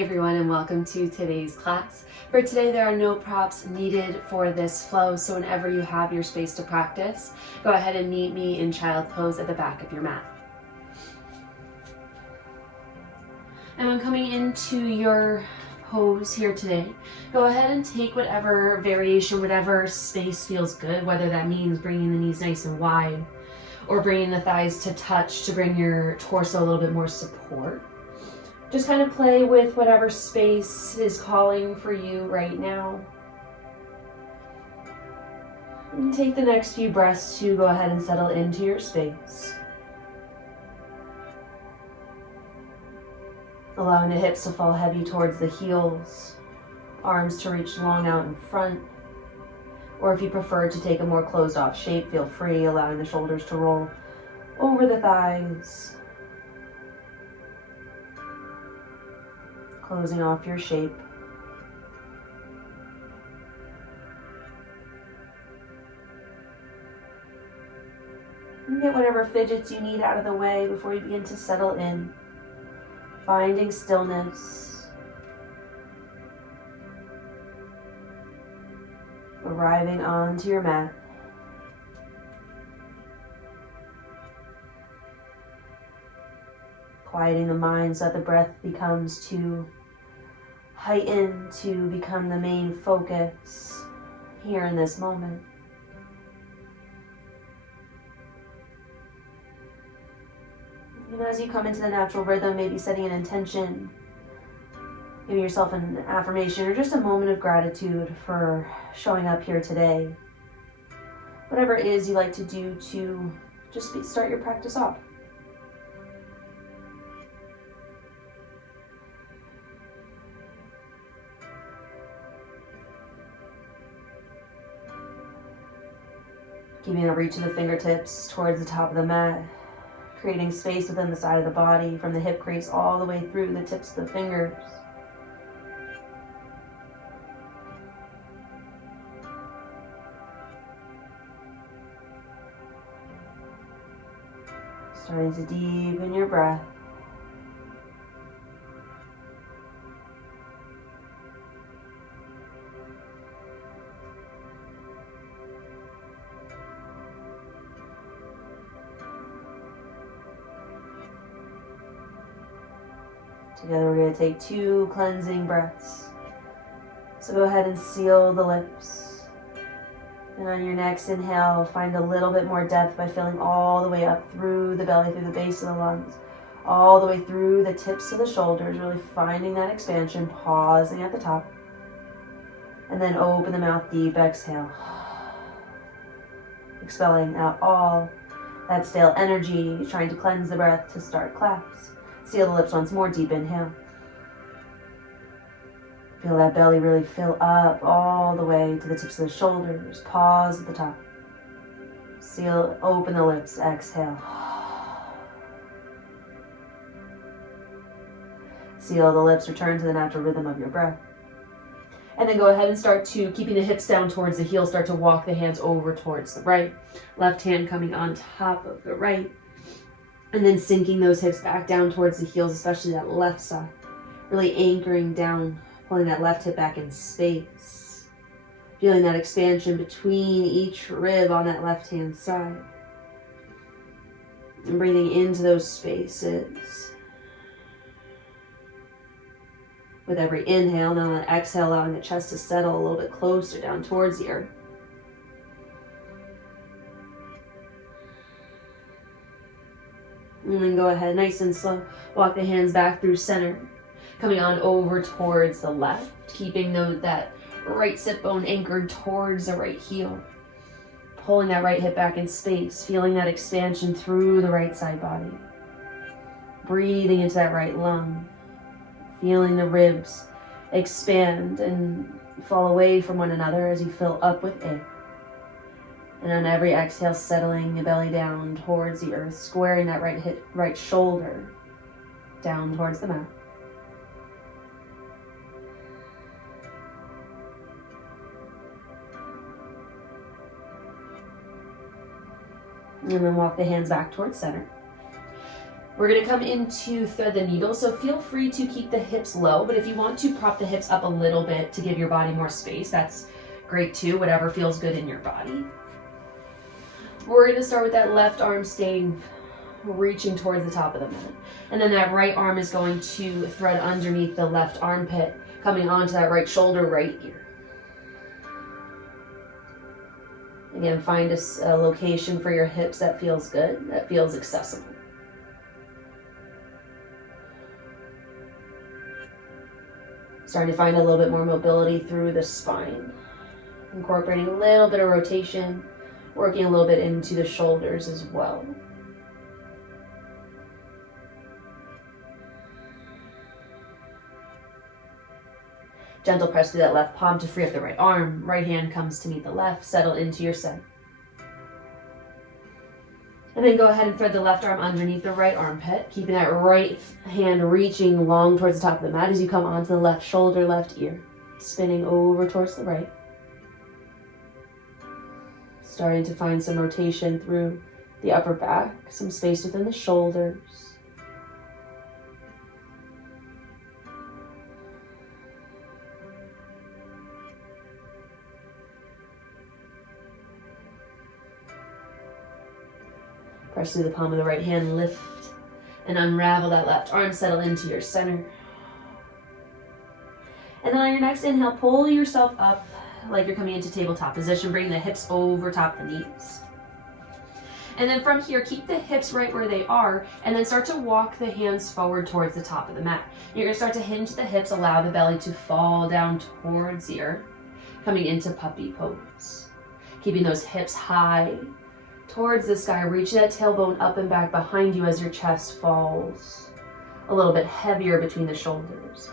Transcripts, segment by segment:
Hey everyone, and welcome to today's class. For today, there are no props needed for this flow, so whenever you have your space to practice, go ahead and meet me in child pose at the back of your mat. And when coming into your pose here today, go ahead and take whatever variation, whatever space feels good, whether that means bringing the knees nice and wide or bringing the thighs to touch to bring your torso a little bit more support. Just kind of play with whatever space is calling for you right now. And take the next few breaths to go ahead and settle into your space. Allowing the hips to fall heavy towards the heels, arms to reach long out in front. Or if you prefer to take a more closed off shape, feel free, allowing the shoulders to roll over the thighs. Closing off your shape. And get whatever fidgets you need out of the way before you begin to settle in. Finding stillness. Arriving onto your mat. Quieting the mind so that the breath becomes too heightened to become the main focus here in this moment. And as you come into the natural rhythm, maybe setting an intention, giving yourself an affirmation or just a moment of gratitude for showing up here today. Whatever it is you like to do to just start your practice off. Keeping a reach of the fingertips towards the top of the mat, creating space within the side of the body from the hip crease all the way through the tips of the fingers. Starting to deepen your breath. Together we're going to take 2 cleansing breaths. So go ahead and seal the lips. And on your next inhale, find a little bit more depth by filling all the way up through the belly, through the base of the lungs, all the way through the tips of the shoulders, really finding that expansion, pausing at the top. And then open the mouth deep, exhale. Expelling out all that stale energy, trying to cleanse the breath to start class. Seal the lips once more, deep inhale. Feel that belly really fill up all the way to the tips of the shoulders. Pause at the top. Seal, open the lips, exhale. Seal the lips, return to the natural rhythm of your breath. And then go ahead and start to, keeping the hips down towards the heels, start to walk the hands over towards the right. Left hand coming on top of the right. And then sinking those hips back down towards the heels, especially that left side. Really anchoring down, pulling that left hip back in space. Feeling that expansion between each rib on that left-hand side. And breathing into those spaces. With every inhale, now on the exhale, allowing the chest to settle a little bit closer down towards the earth. And then go ahead, nice and slow, walk the hands back through center, coming on over towards the left, keeping that right sit bone anchored towards the right heel, pulling that right hip back in space, feeling that expansion through the right side body, breathing into that right lung, feeling the ribs expand and fall away from one another as you fill up with air. And on every exhale, settling the belly down towards the earth, squaring that right shoulder down towards the mat. And then walk the hands back towards center. We're going to come into thread the needle, so feel free to keep the hips low, but if you want to prop the hips up a little bit to give your body more space, that's great too, whatever feels good in your body. We're going to start with that left arm staying reaching towards the top of the mat. And then that right arm is going to thread underneath the left armpit, coming onto that right shoulder, right ear. Again, find a location for your hips that feels good, that feels accessible. Starting to find a little bit more mobility through the spine. Incorporating a little bit of rotation, working a little bit into the shoulders as well. Gentle press through that left palm to free up the right arm. Right hand comes to meet the left. Settle into your center. And then go ahead and thread the left arm underneath the right armpit, keeping that right hand reaching long towards the top of the mat as you come onto the left shoulder, left ear. Spinning over towards the right. Starting to find some rotation through the upper back, some space within the shoulders. Press through the palm of the right hand, lift and unravel that left arm, settle into your center. And then on your next inhale, pull yourself up like you're coming into tabletop position, bring the hips over top the knees. And then from here, keep the hips right where they are, and then start to walk the hands forward towards the top of the mat. You're gonna start to hinge the hips, allow the belly to fall down towards the earth, coming into puppy pose. Keeping those hips high towards the sky, reach that tailbone up and back behind you as your chest falls a little bit heavier between the shoulders.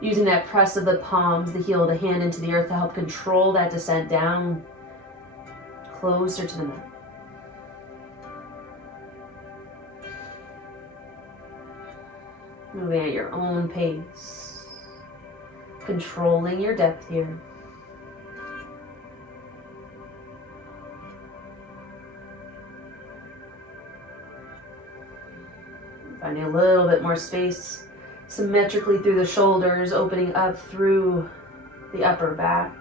Using that press of the palms, the heel of the hand into the earth to help control that descent down closer to the mat. Moving at your own pace, controlling your depth here. Finding a little bit more space symmetrically through the shoulders, opening up through the upper back.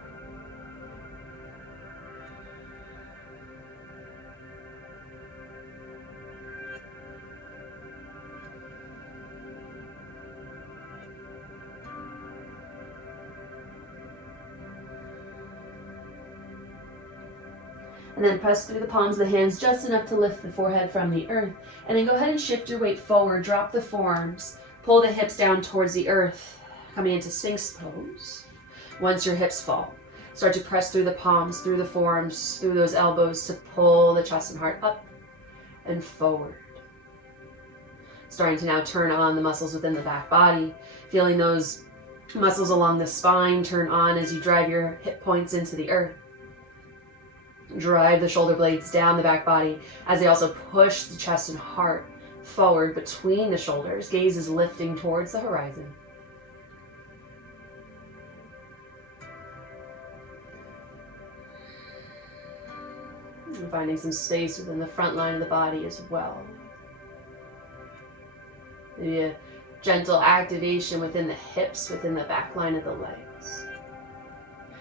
And then press through the palms of the hands just enough to lift the forehead from the earth. And then go ahead and shift your weight forward, drop the forearms, pull the hips down towards the earth, coming into Sphinx pose. Once your hips fall, start to press through the palms, through the forearms, through those elbows to pull the chest and heart up and forward. Starting to now turn on the muscles within the back body, feeling those muscles along the spine turn on as you drive your hip points into the earth. Drive the shoulder blades down the back body as they also push the chest and heart forward between the shoulders. Gaze is lifting towards the horizon. And finding some space within the front line of the body as well. Maybe a gentle activation within the hips, within the back line of the legs.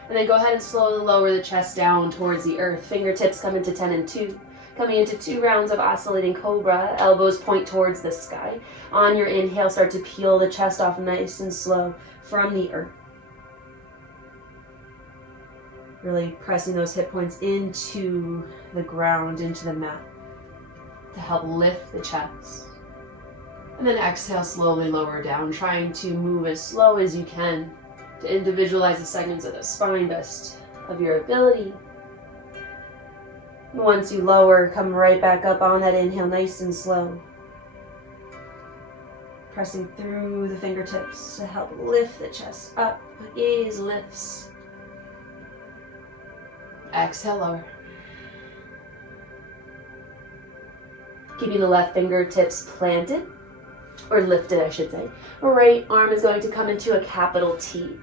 And then go ahead and slowly lower the chest down towards the earth. Fingertips come into 10 and 2. Coming into 2 rounds of Oscillating Cobra. Elbows point towards the sky. On your inhale, start to peel the chest off nice and slow from the earth. Really pressing those hip points into the ground, into the mat, to help lift the chest. And then exhale, slowly lower down, trying to move as slow as you can to individualize the segments of the spine best of your ability. Once you lower, come right back up on that inhale, nice and slow. Pressing through the fingertips to help lift the chest up. Gaze lifts. Exhale, lower. Keeping the left fingertips planted, or lifted, I should say. Right arm is going to come into a capital T.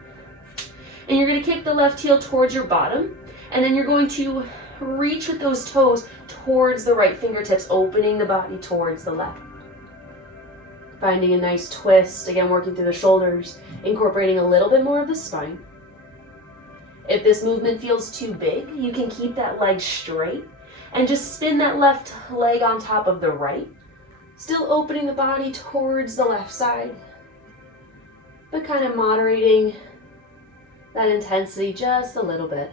And you're going to kick the left heel towards your bottom, and then you're going to reach with those toes towards the right fingertips, opening the body towards the left. Finding a nice twist, again working through the shoulders, incorporating a little bit more of the spine. If this movement feels too big, you can keep that leg straight and just spin that left leg on top of the right, still opening the body towards the left side, but kind of moderating that intensity just a little bit.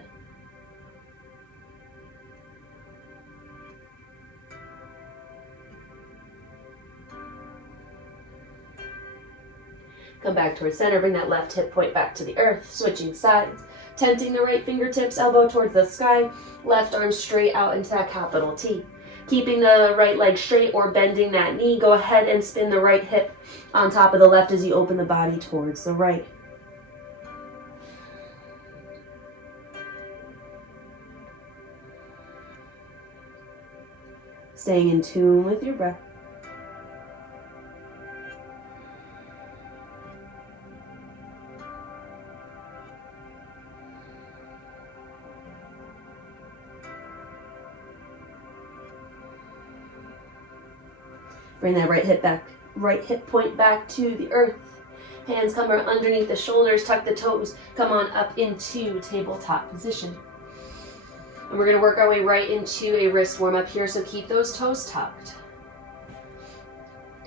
Come back towards center, bring that left hip point back to the earth, switching sides, tenting the right fingertips, elbow towards the sky, left arm straight out into that capital T. Keeping the right leg straight or bending that knee, go ahead and spin the right hip on top of the left as you open the body towards the right. Staying in tune with your breath. Bring that right hip point back to the earth. Hands come underneath the shoulders, tuck the toes, come on up into tabletop position. And we're gonna work our way right into a wrist warm up here, so keep those toes tucked.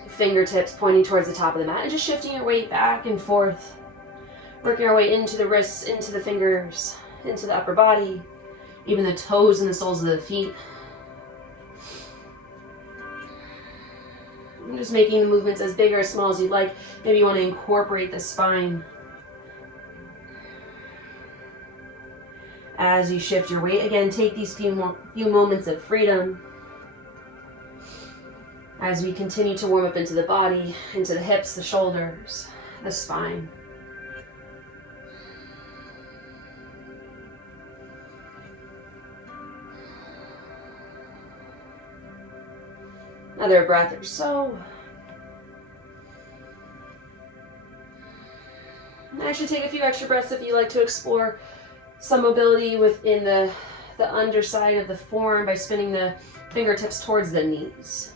Fingertips pointing towards the top of the mat and just shifting your weight back and forth. Working our way into the wrists, into the fingers, into the upper body, even the toes and the soles of the feet. Just making the movements as big or as small as you'd like. Maybe you want to incorporate the spine. As you shift your weight, again, take these few moments of freedom. As we continue to warm up into the body, into the hips, the shoulders, the spine. Another breath or so. And actually take a few extra breaths if you like to explore some mobility within the underside of the forearm by spinning the fingertips towards the knees.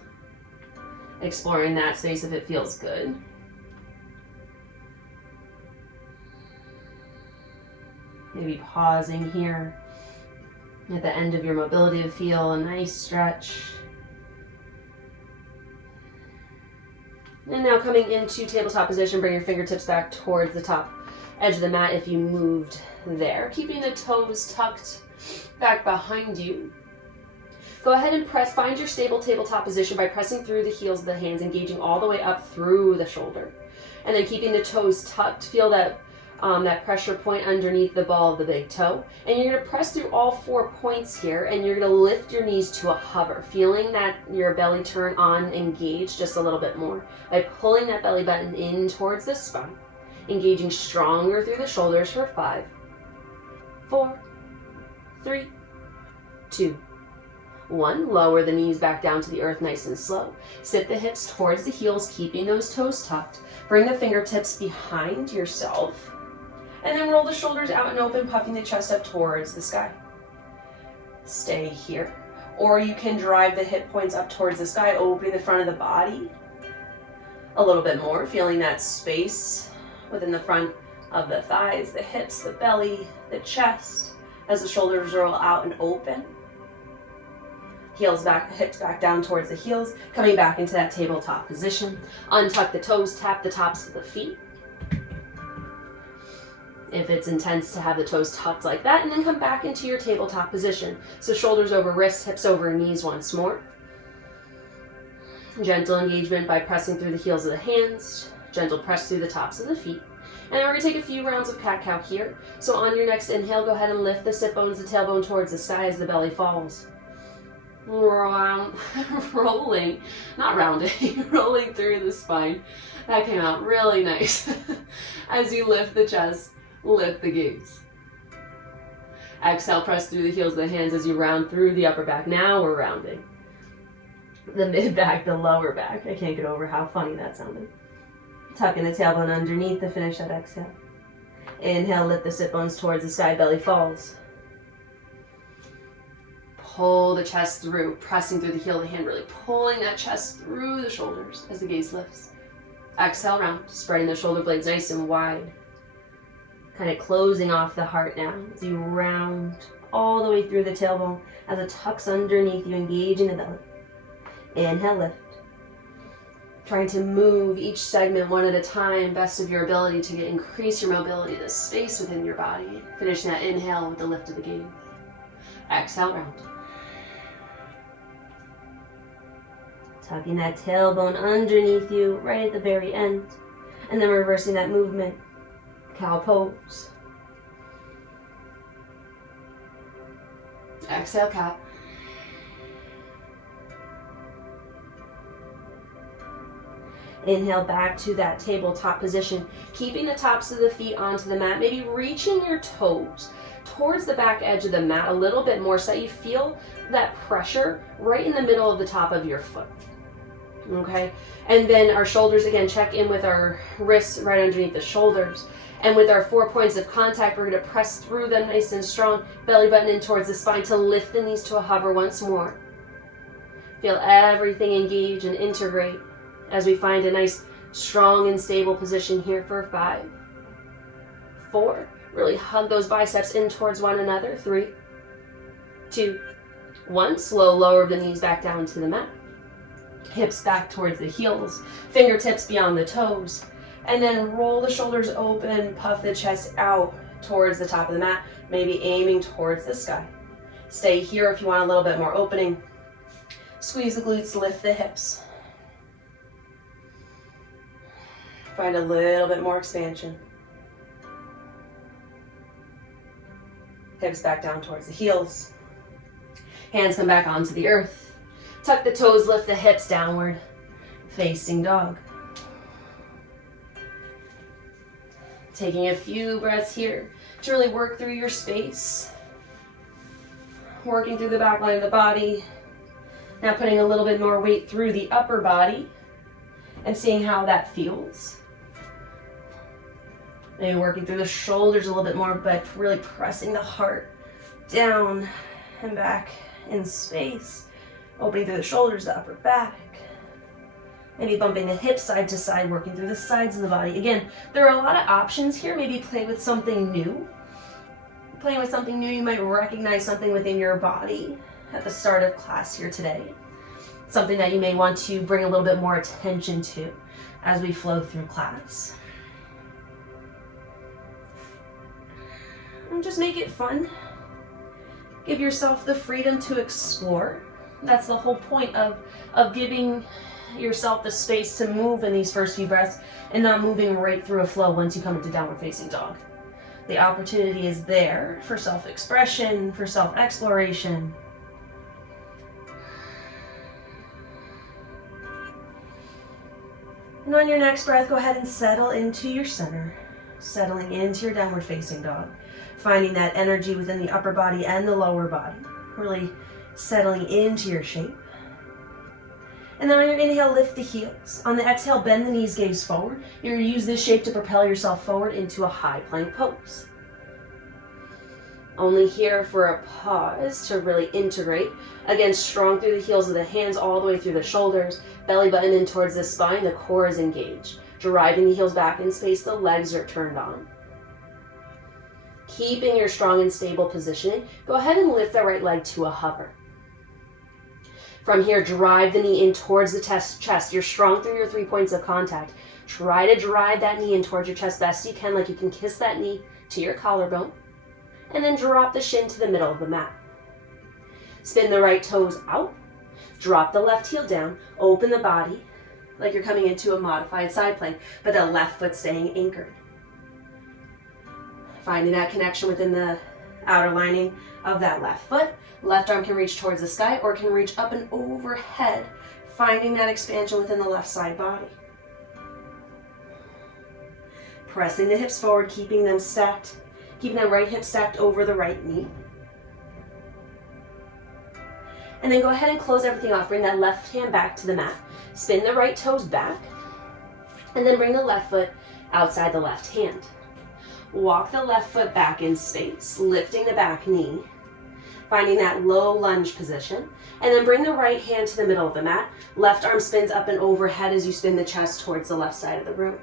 Exploring that space if it feels good. Maybe pausing here at the end of your mobility to feel a nice stretch. And now coming into tabletop position, bring your fingertips back towards the top edge of the mat if you moved there. Keeping the toes tucked back behind you. Go ahead and find your stable tabletop position by pressing through the heels of the hands, engaging all the way up through the shoulder. And then keeping the toes tucked, feel that pressure point underneath the ball of the big toe. And you're gonna press through all 4 points here, and you're gonna lift your knees to a hover, feeling that your belly turn on, engage just a little bit more by pulling that belly button in towards the spine, engaging stronger through the shoulders for 5, 4, 3, 2, 1. Lower the knees back down to the earth nice and slow. Sit the hips towards the heels, keeping those toes tucked. Bring the fingertips behind yourself. And then roll the shoulders out and open, puffing the chest up towards the sky. Stay here. Or you can drive the hip points up towards the sky, opening the front of the body a little bit more, feeling that space within the front of the thighs, the hips, the belly, the chest, as the shoulders roll out and open. Heels back, hips back down towards the heels, coming back into that tabletop position. Untuck the toes, tap the tops of the feet. If it's intense to have the toes tucked like that, and then come back into your tabletop position. So shoulders over wrists, hips over knees once more. Gentle engagement by pressing through the heels of the hands. Gentle press through the tops of the feet. And then we're going to take a few rounds of cat-cow here. So on your next inhale, go ahead and lift the sit bones, the tailbone towards the sky as the belly falls. Rolling, not rounding, rolling through the spine. That came out really nice. As you lift the chest, lift the gaze. Exhale, press through the heels of the hands as you round through the upper back. Now we're rounding. The mid back, the lower back. I can't get over how funny that sounded. Tucking the tailbone underneath to finish that exhale. Inhale, lift the sit bones towards the sky, belly falls. Pull the chest through, pressing through the heel of the hand, really pulling that chest through the shoulders as the gaze lifts. Exhale, round, spreading the shoulder blades nice and wide. Kind of closing off the heart now as you round all the way through the tailbone as it tucks underneath you, engaging the belly. Inhale, lift. Trying to move each segment one at a time, best of your ability to increase your mobility, the space within your body. Finishing that inhale with the lift of the gaze. Exhale, round. Tucking that tailbone underneath you right at the very end. And then reversing that movement. Cow pose. Exhale, cat. Inhale back to that tabletop position, keeping the tops of the feet onto the mat, maybe reaching your toes towards the back edge of the mat a little bit more so that you feel that pressure right in the middle of the top of your foot. Okay, and then our shoulders, again, check in with our wrists right underneath the shoulders. And with our 4 points of contact, we're going to press through them nice and strong, belly button in towards the spine to lift the knees to a hover once more. Feel everything engage and integrate as we find a nice, strong and stable position here for 5, 4. Really hug those biceps in towards one another. 3, 2, 1. Slow lower the knees back down to the mat. Hips back towards the heels, fingertips beyond the toes, and then roll the shoulders open, puff the chest out towards the top of the mat, maybe aiming towards the sky. Stay here if you want a little bit more opening. Squeeze the glutes, lift the hips. Find a little bit more expansion. Hips back down towards the heels. Hands come back onto the earth. Tuck the toes, lift the hips downward. Facing dog. Taking a few breaths here to really work through your space. Working through the back line of the body. Now putting a little bit more weight through the upper body and seeing how that feels. Maybe working through the shoulders a little bit more, but really pressing the heart down and back in space. Opening through the shoulders, the upper back. Maybe bumping the hips side to side, working through the sides of the body. Again, there are a lot of options here. Maybe play with something new. Playing with something new, you might recognize something within your body at the start of class here today. Something that you may want to bring a little bit more attention to as we flow through class. And just make it fun. Give yourself the freedom to explore. That's the whole point of giving yourself the space to move in these first few breaths and not moving right through a flow once you come into downward facing dog. The opportunity is there for self-expression, for self-exploration. And on your next breath, go ahead and settle into your center, settling into your downward facing dog, finding that energy within the upper body and the lower body, really settling into your shape. And then on your inhale, lift the heels. On the exhale, bend the knees, gaze forward. You're going to use this shape to propel yourself forward into a high plank pose. Only here for a pause to really integrate. Again, strong through the heels of the hands all the way through the shoulders. Belly button in towards the spine. The core is engaged. Driving the heels back in space. The legs are turned on. Keeping your strong and stable positioning. Go ahead and lift the right leg to a hover. From here, drive the knee in towards the chest. You're strong through your 3 points of contact. Try to drive that knee in towards your chest best you can, like you can kiss that knee to your collarbone. And then drop the shin to the middle of the mat. Spin the right toes out. Drop the left heel down. Open the body like you're coming into a modified side plank, but the left foot staying anchored. Finding that connection within the outer lining of that left foot. Left arm can reach towards the sky or can reach up and overhead, finding that expansion within the left side body. Pressing the hips forward, keeping them stacked, keeping that right hip stacked over the right knee. And then go ahead and close everything off. Bring that left hand back to the mat. Spin the right toes back. And then bring the left foot outside the left hand. Walk the left foot back in space, lifting the back knee. finding that low lunge position. And then bring the right hand to the middle of the mat. Left arm spins up and overhead as you spin the chest towards the left side of the room.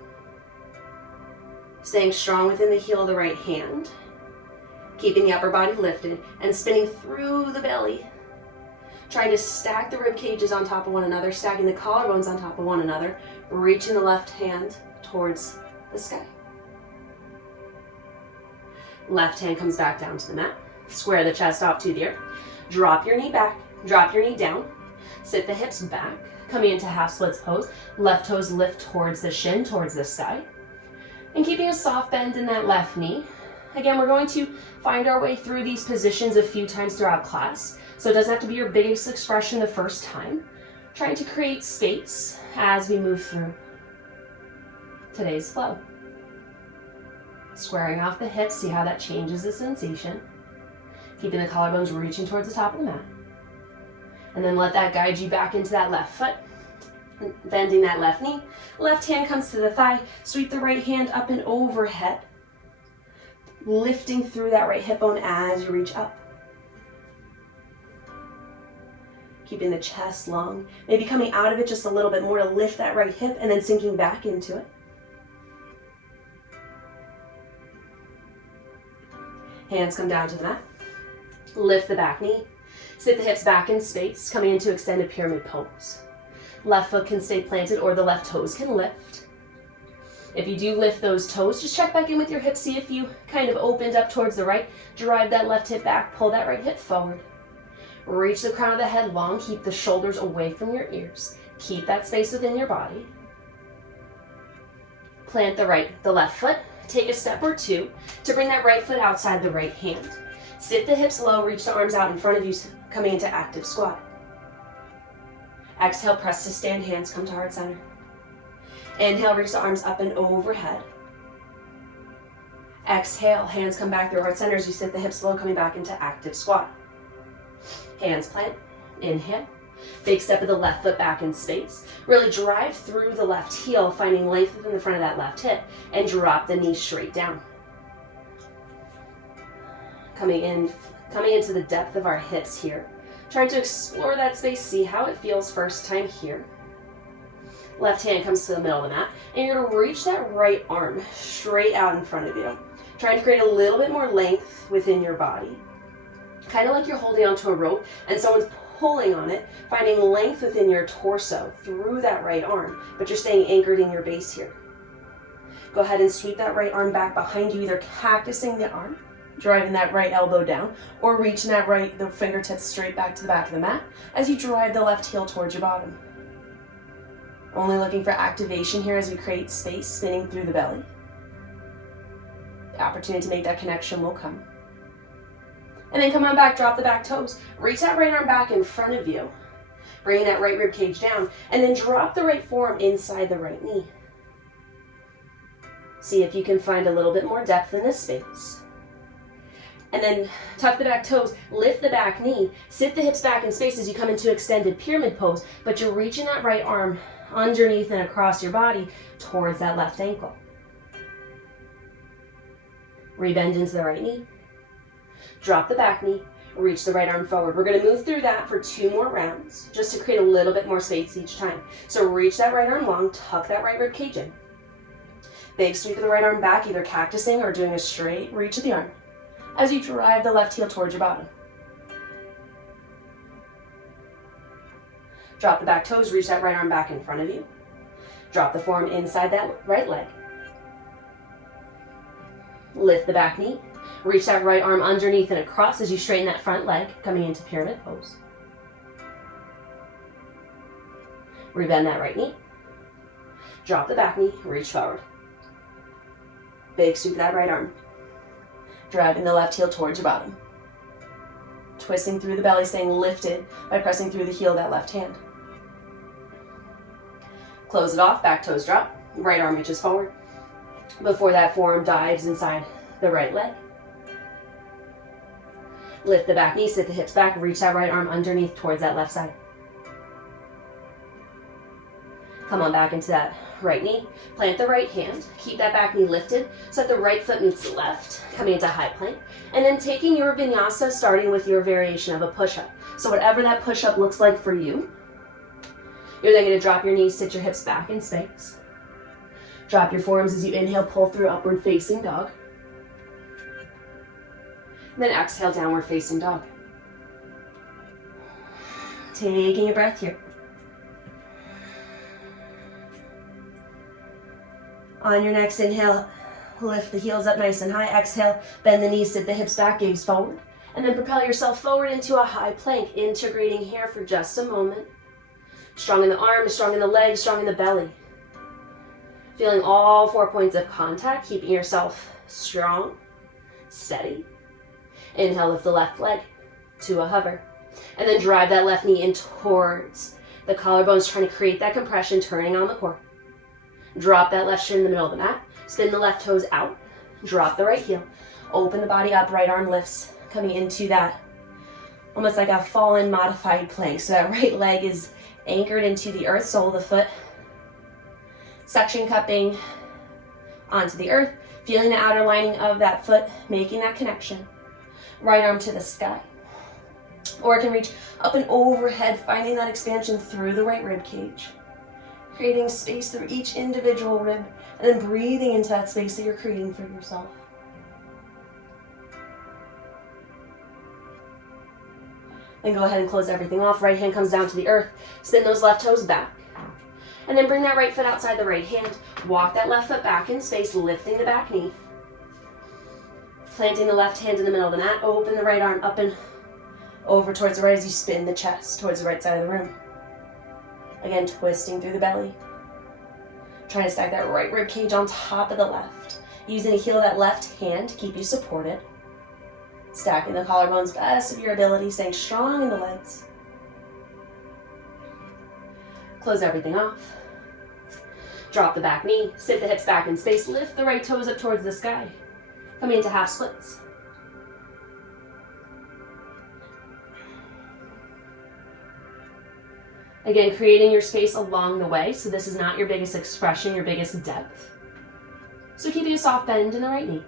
Staying strong within the heel of the right hand. Keeping the upper body lifted and spinning through the belly. Trying to stack the rib cages on top of one another, stacking the collarbones on top of one another, reaching the left hand towards the sky. Left hand comes back down to the mat. Square the chest off to the earth. Drop your knee back, drop your knee down. Sit the hips back, coming into half splits pose. Left toes lift towards the shin, towards the sky. And keeping a soft bend in that left knee. Again, we're going to find our way through these positions a few times throughout class. So it doesn't have to be your biggest expression the first time. Trying to create space as we move through today's flow. Squaring off the hips, see how that changes the sensation. Keeping the collarbones reaching towards the top of the mat. And then let that guide you back into that left foot. Bending that left knee. Left hand comes to the thigh. Sweep the right hand up and overhead. Lifting through that right hip bone as you reach up. Keeping the chest long. Maybe coming out of it just a little bit more to lift that right hip and then sinking back into it. Hands come down to the mat. Lift the back knee. Sit the hips back in space, coming into extended pyramid pose. Left foot can stay planted or the left toes can lift. If you do lift those toes, just check back in with your hips, see if you kind of opened up towards the right. Drive that left hip back, pull that right hip forward. Reach the crown of the head long, keep the shoulders away from your ears. Keep that space within your body. Plant the left foot. Take a step or two to bring that right foot outside the right hand. Sit the hips low, reach the arms out in front of you, coming into active squat. Exhale, press to stand, hands come to heart center. Inhale, reach the arms up and overhead. Exhale, hands come back through heart center as you sit the hips low, coming back into active squat. Hands plant, inhale. Big step of the left foot back in space. Really drive through the left heel, finding length within the front of that left hip, and drop the knee straight down. Coming into the depth of our hips here. Trying to explore that space, see how it feels first time here. Left hand comes to the middle of the mat, and you're gonna reach that right arm straight out in front of you. Trying to create a little bit more length within your body. Kind of like you're holding onto a rope and someone's pulling on it, finding length within your torso through that right arm, but you're staying anchored in your base here. Go ahead and sweep that right arm back behind you, either cactusing the arm, driving that right elbow down, or reaching the fingertips straight back to the back of the mat as you drive the left heel towards your bottom. Only looking for activation here as we create space, spinning through the belly. The opportunity to make that connection will come. And then come on back, drop the back toes. Reach that right arm back in front of you. Bringing that right rib cage down. And then drop the right forearm inside the right knee. See if you can find a little bit more depth in this space. And then tuck the back toes, lift the back knee, sit the hips back in space as you come into extended pyramid pose, but you're reaching that right arm underneath and across your body towards that left ankle. Rebend into the right knee. Drop the back knee, reach the right arm forward. We're going to move through that for 2 more rounds, just to create a little bit more space each time. So reach that right arm long, tuck that right rib cage in. Big sweep of the right arm back, either cactusing or doing a straight reach of the arm, as you drive the left heel towards your bottom. Drop the back toes, reach that right arm back in front of you. Drop the forearm inside that right leg. Lift the back knee. Reach that right arm underneath and across as you straighten that front leg, coming into pyramid pose. Rebend that right knee. Drop the back knee, reach forward. Big sweep that right arm. Driving the left heel towards your bottom. Twisting through the belly, staying lifted by pressing through the heel of that left hand. Close it off, back toes drop. Right arm reaches forward. Before that forearm dives inside the right leg. Lift the back knee, sit the hips back, reach that right arm underneath towards that left side. Come on back into that right knee. Plant the right hand. Keep that back knee lifted so that the right foot meets the left. Coming into high plank. And then taking your vinyasa, starting with your variation of a push-up. So whatever that push-up looks like for you, you're then going to drop your knees, sit your hips back in space. Drop your forearms as you inhale, pull through upward facing dog. And then exhale, downward facing dog. Taking a breath here. On your next inhale, lift the heels up nice and high. Exhale, bend the knees, sit the hips back, gaze forward. And then propel yourself forward into a high plank, integrating here for just a moment. Strong in the arms, strong in the legs, strong in the belly. Feeling all 4 points of contact, keeping yourself strong, steady. Inhale, lift the left leg to a hover. And then drive that left knee in towards the collarbones, trying to create that compression, turning on the core. Drop that left shin in the middle of the mat. Spin the left toes out. Drop the right heel. Open the body up, right arm lifts, coming into that almost like a fallen modified plank. So that right leg is anchored into the earth, sole of the foot. Suction cupping onto the earth, feeling the outer lining of that foot, making that connection. Right arm to the sky. Or it can reach up and overhead, finding that expansion through the right rib cage. Creating space through each individual rib, and then breathing into that space that you're creating for yourself. Then go ahead and close everything off. Right hand comes down to the earth. Spin those left toes back. And then bring that right foot outside the right hand. Walk that left foot back in space, lifting the back knee. Planting the left hand in the middle of the mat. Open the right arm up and over towards the right as you spin the chest towards the right side of the room. Again, twisting through the belly. Trying to stack that right rib cage on top of the left. Using the heel of that left hand to keep you supported. Stacking the collarbones best of your ability, staying strong in the legs. Close everything off. Drop the back knee, sit the hips back in space, lift the right toes up towards the sky. Coming into half splits. Again, creating your space along the way, so this is not your biggest expression, your biggest depth. So keeping a soft bend in the right knee.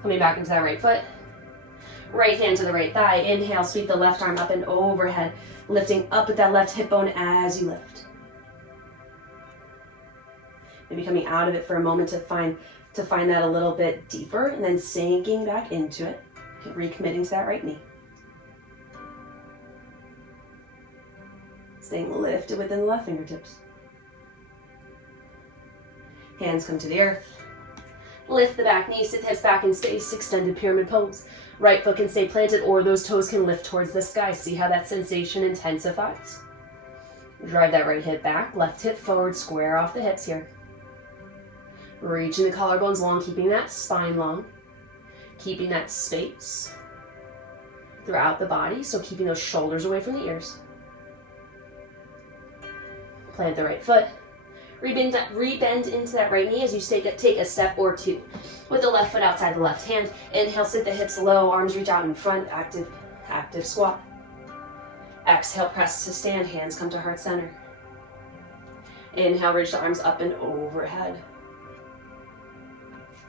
Coming back into that right foot. Right hand to the right thigh. Inhale, sweep the left arm up and overhead, lifting up with that left hip bone as you lift. Maybe coming out of it for a moment to find that a little bit deeper, and then sinking back into it, recommitting to that right knee. Staying lifted within the left fingertips. Hands come to the earth. Lift the back knee, sit the hips back in space, extended pyramid pose. Right foot can stay planted or those toes can lift towards the sky. See how that sensation intensifies? Drive that right hip back, left hip forward, square off the hips here. Reaching the collarbones long, keeping that spine long. Keeping that space throughout the body, so keeping those shoulders away from the ears. Plant the right foot. Rebend into that right knee as you take a step or two. With the left foot outside the left hand. Inhale, sit the hips low, arms reach out in front, active squat. Exhale, press to stand, hands come to heart center. Inhale, reach the arms up and overhead.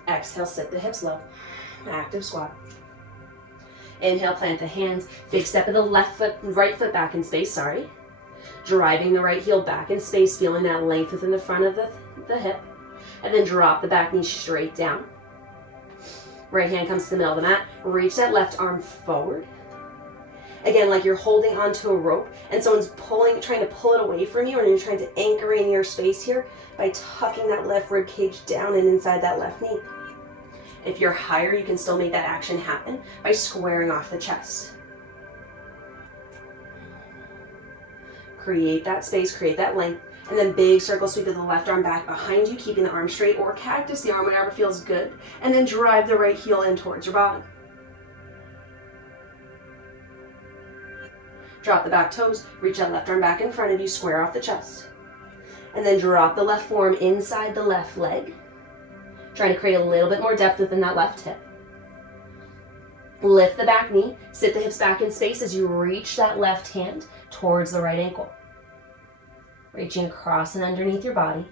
Exhale, sit the hips low, active squat. Inhale, plant the hands, big step of the right foot back in space, Driving the right heel back in space, feeling that length within the front of the hip. And then drop the back knee straight down. Right hand comes to the middle of the mat. Reach that left arm forward. Again, like you're holding onto a rope and someone's trying to pull it away from you, and you're trying to anchor in your space here by tucking that left rib cage down and inside that left knee. If you're higher, you can still make that action happen by squaring off the chest. Create that space, create that length, and then big circle sweep of the left arm back behind you, keeping the arm straight, or cactus the arm, whatever feels good, and then drive the right heel in towards your bottom. Drop the back toes, reach that left arm back in front of you, square off the chest. And then drop the left forearm inside the left leg, trying to create a little bit more depth within that left hip. Lift the back knee, sit the hips back in space as you reach that left hand towards the right ankle. Reaching across and underneath your body.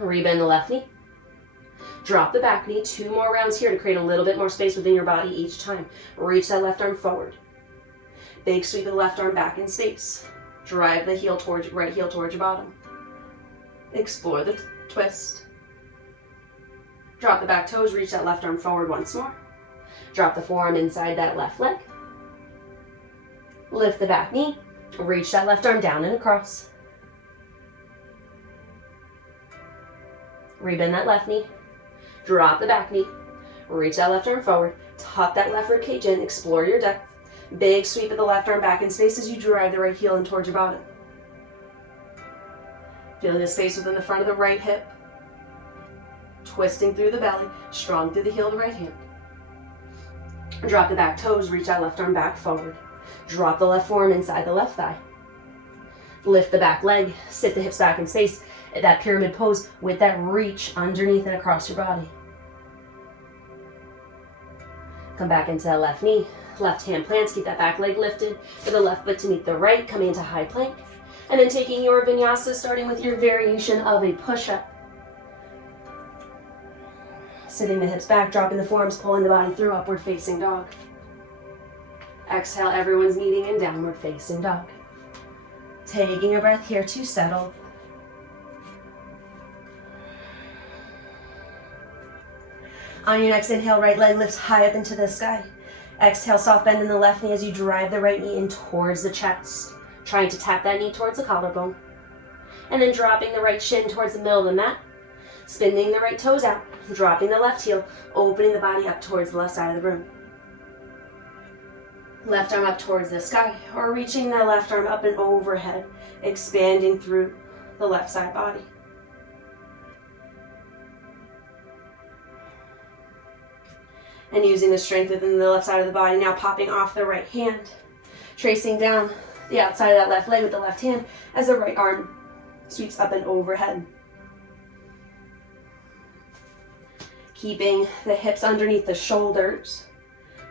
Rebend the left knee. Drop the back knee. 2 more rounds here to create a little bit more space within your body each time. Reach that left arm forward. Big sweep of the left arm back in space. Drive the right heel towards your bottom. Explore the twist. Drop the back toes, reach that left arm forward once more. Drop the forearm inside that left leg. Lift the back knee, reach that left arm down and across. Rebend that left knee, drop the back knee, reach that left arm forward, tuck that left rib cage in, explore your depth. Big sweep of the left arm back in space as you drive the right heel in towards your bottom. Feeling the space within the front of the right hip. Twisting through the belly, strong through the heel of the right hand. Drop the back toes, reach that left arm back forward. Drop the left forearm inside the left thigh. Lift the back leg, sit the hips back in space. That pyramid pose with that reach underneath and across your body. Come back into that left knee. Left hand plants, keep that back leg lifted for the left foot to meet the right, coming into high plank. And then taking your vinyasa, starting with your variation of a push-up. Sitting the hips back, dropping the forearms, pulling the body through upward facing dog. Exhale, everyone's meeting in downward facing dog. Taking a breath here to settle. On your next inhale, right leg lifts high up into the sky. Exhale, soft bend in the left knee as you drive the right knee in towards the chest. Trying to tap that knee towards the collarbone. And then dropping the right shin towards the middle of the mat. Spinning the right toes out. Dropping the left heel. Opening the body up towards the left side of the room. Left arm up towards the sky. Or reaching the left arm up and overhead. Expanding through the left side body. And using the strength within the left side of the body, now popping off the right hand. Tracing down the outside of that left leg with the left hand as the right arm sweeps up and overhead. Keeping the hips underneath the shoulders.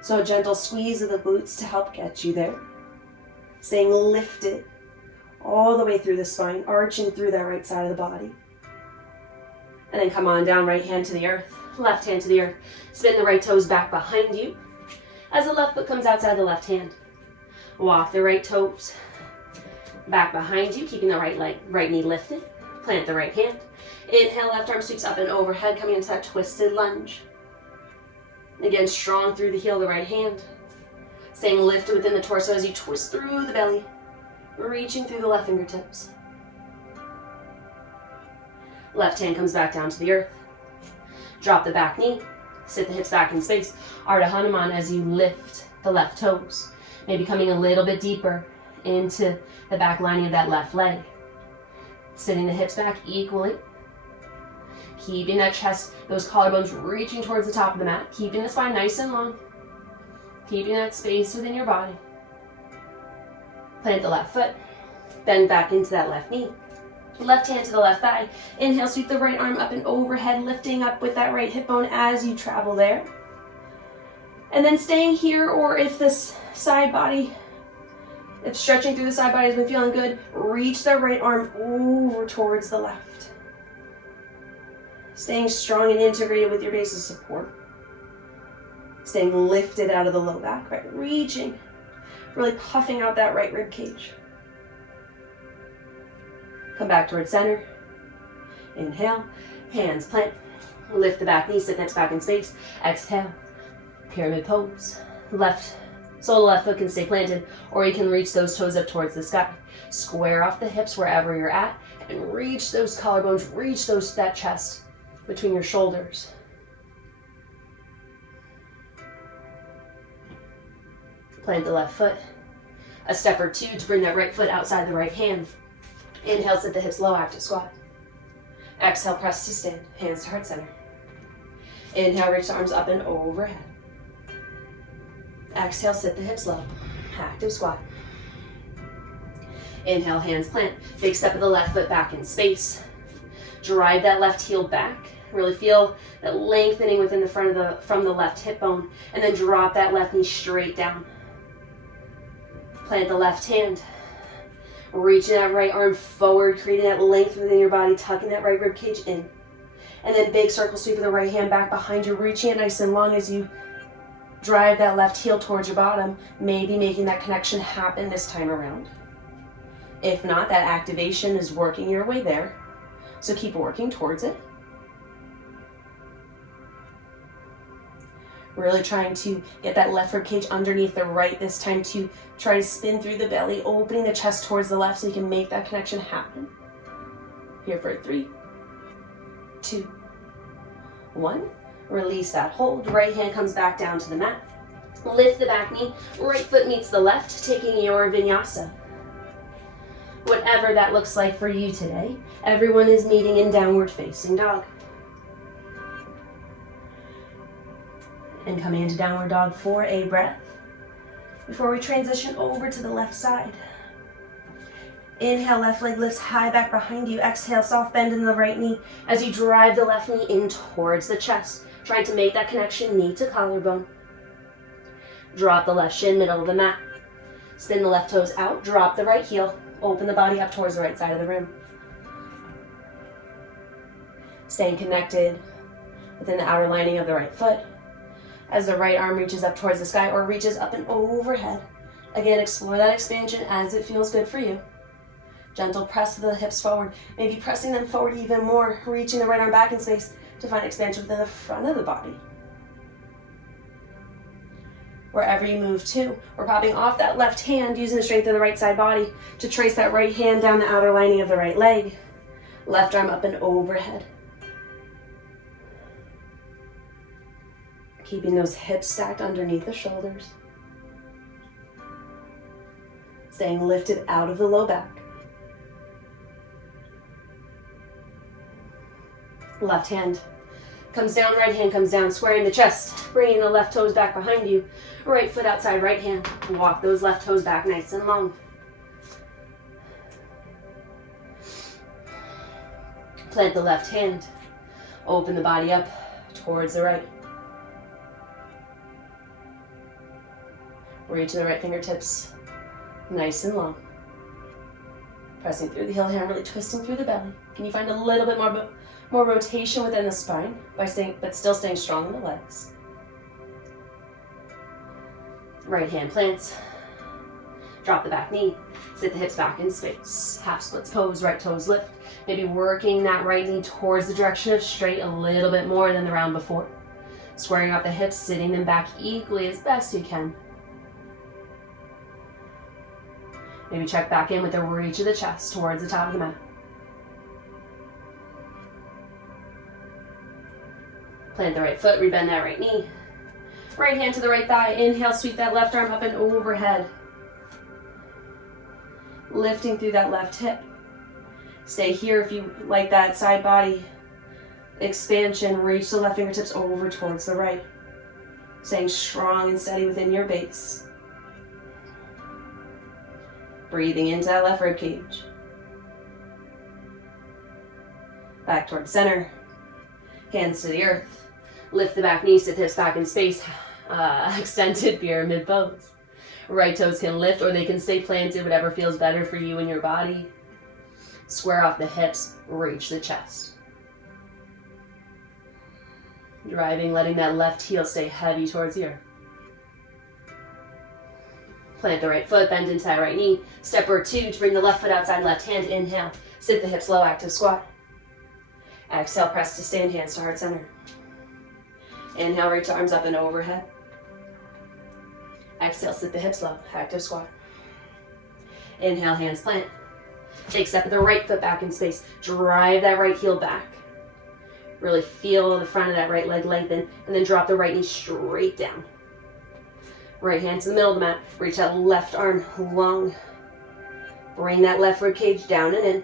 So a gentle squeeze of the glutes to help get you there. Staying lifted all the way through the spine, arching through that right side of the body. And then come on down, right hand to the earth. Left hand to the earth. Spin the right toes back behind you as the left foot comes outside the left hand. Walk the right toes back behind you, keeping the right knee lifted. Plant the right hand. Inhale, left arm sweeps up and overhead, coming into that twisted lunge. Again, strong through the heel of the right hand. Staying lifted within the torso as you twist through the belly, reaching through the left fingertips. Left hand comes back down to the earth. Drop the back knee, sit the hips back in space. Ardha Hanuman as you lift the left toes. Maybe coming a little bit deeper into the back lining of that left leg. Sitting the hips back equally. Keeping that chest, those collarbones reaching towards the top of the mat. Keeping the spine nice and long. Keeping that space within your body. Plant the left foot. Bend back into that left knee. Left hand to the left thigh. Inhale, sweep the right arm up and overhead, lifting up with that right hip bone as you travel there. And then staying here, or if this side body, if stretching through the side body has been feeling good, reach the right arm over towards the left. Staying strong and integrated with your base of support. Staying lifted out of the low back, right? Reaching, really puffing out that right rib cage. Come back towards center. Inhale, hands plant. Lift the back knee, sit hips back in space. Exhale, pyramid pose. Left sole of the left foot can stay planted, or you can reach those toes up towards the sky. Square off the hips wherever you're at, and reach those collarbones, reach that chest between your shoulders. Plant the left foot. A step or two to bring that right foot outside the right hand. Inhale, sit the hips low, active squat. Exhale, press to stand, hands to heart center. Inhale, reach the arms up and overhead. Exhale, sit the hips low, active squat. Inhale, hands plant. Big step of the left foot back in space. Drive that left heel back. Really feel that lengthening within the front from the left hip bone. And then drop that left knee straight down. Plant the left hand. Reaching that right arm forward, creating that length within your body, tucking that right rib cage in. And then big circle sweep of the right hand back behind you, reaching it nice and long as you drive that left heel towards your bottom, maybe making that connection happen this time around. If not, that activation is working your way there. So keep working towards it. Really trying to get that left rib cage underneath the right this time to try to spin through the belly, opening the chest towards the left so you can make that connection happen. Here for 3, 2, 1. Release that hold. Right hand comes back down to the mat. Lift the back knee. Right foot meets the left, taking your vinyasa. Whatever that looks like for you today, everyone is meeting in downward facing dog. And coming into downward dog for a breath before we transition over to the left side. Inhale, left leg lifts high back behind you. Exhale, soft bend in the right knee as you drive the left knee in towards the chest, trying to make that connection knee to collarbone. Drop the left shin, middle of the mat. Spin the left toes out, drop the right heel, open the body up towards the right side of the room. Staying connected within the outer lining of the right foot as the right arm reaches up towards the sky or reaches up and overhead. Again, explore that expansion as it feels good for you. Gentle press of the hips forward, maybe pressing them forward even more, reaching the right arm back in space to find expansion within the front of the body. Wherever you move to, we're popping off that left hand, using the strength of the right side body to trace that right hand down the outer lining of the right leg. Left arm up and overhead. Keeping those hips stacked underneath the shoulders. Staying lifted out of the low back. Left hand comes down, right hand comes down, squaring the chest, bringing the left toes back behind you. Right foot outside, right hand. Walk those left toes back nice and long. Plant the left hand. Open the body up towards the right. Reach the right fingertips nice and long. Pressing through the heel hand, really twisting through the belly. Can you find a little bit more rotation within the spine but still staying strong in the legs? Right hand plants. Drop the back knee. Sit the hips back in space. Half splits pose, right toes lift. Maybe working that right knee towards the direction of straight a little bit more than the round before. Squaring out the hips, sitting them back equally as best you can. Maybe check back in with the reach of the chest towards the top of the mat. Plant the right foot, rebend that right knee. Right hand to the right thigh. Inhale, sweep that left arm up and overhead. Lifting through that left hip. Stay here if you like that side body expansion. Reach the left fingertips over towards the right. Staying strong and steady within your base. Breathing into that left rib cage. Back towards center. Hands to the earth. Lift the back knee, sit hips back in space. Extended pyramid pose. Right toes can lift or they can stay planted, whatever feels better for you and your body. Square off the hips, reach the chest. Driving, letting that left heel stay heavy towards the earth. Plant the right foot, bend into that right knee. Step or two to bring the left foot outside, left hand. Inhale, sit the hips low, active squat. Exhale, press to stand, hands to heart center. Inhale, reach the arms up and overhead. Exhale, sit the hips low, active squat. Inhale, hands plant. Take step of the right foot back in space. Drive that right heel back. Really feel the front of that right leg lengthen, and then drop the right knee straight down. Right hand to the middle of the mat. Reach that left arm long. Bring that left rib cage down and in.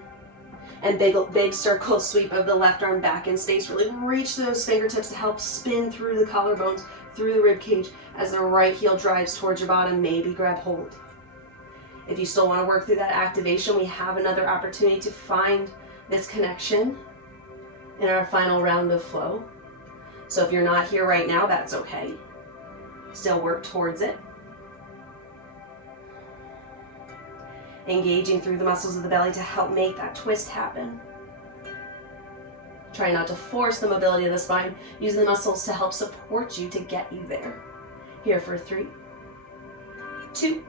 And big circle sweep of the left arm back in space. Really reach those fingertips to help spin through the collarbones, through the rib cage as the right heel drives towards your bottom. Maybe grab hold. If you still want to work through that activation, we have another opportunity to find this connection in our final round of flow. So if you're not here right now, that's okay. Still work towards it. engaging through the muscles of the belly to help make that twist happen. Try not to force the mobility of the spine, using the muscles to help support you to get you there. Here for 3, 2,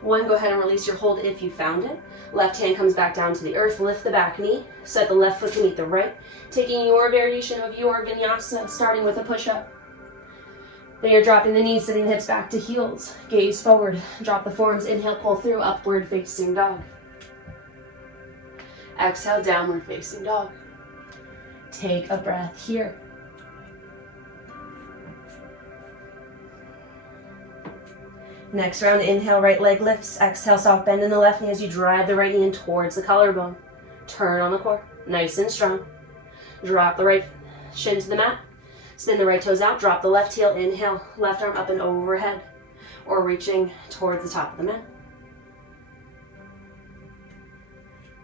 1. Go ahead and release your hold if you found it. Left hand comes back down to the earth. Lift the back knee. Set the left foot to meet the right. Taking your variation of your vinyasa, starting with a push-up. Then you're dropping the knees, sitting the hips back to heels. Gaze forward. Drop the forearms. Inhale, pull through. Upward facing dog. Exhale, downward facing dog. Take a breath here. Next round, inhale, right leg lifts. Exhale, soft bend in the left knee as you drive the right knee in towards the collarbone. Turn on the core, nice and strong. Drop the right shin to the mat. Spin the right toes out, drop the left heel, inhale, left arm up and overhead, or reaching towards the top of the mat.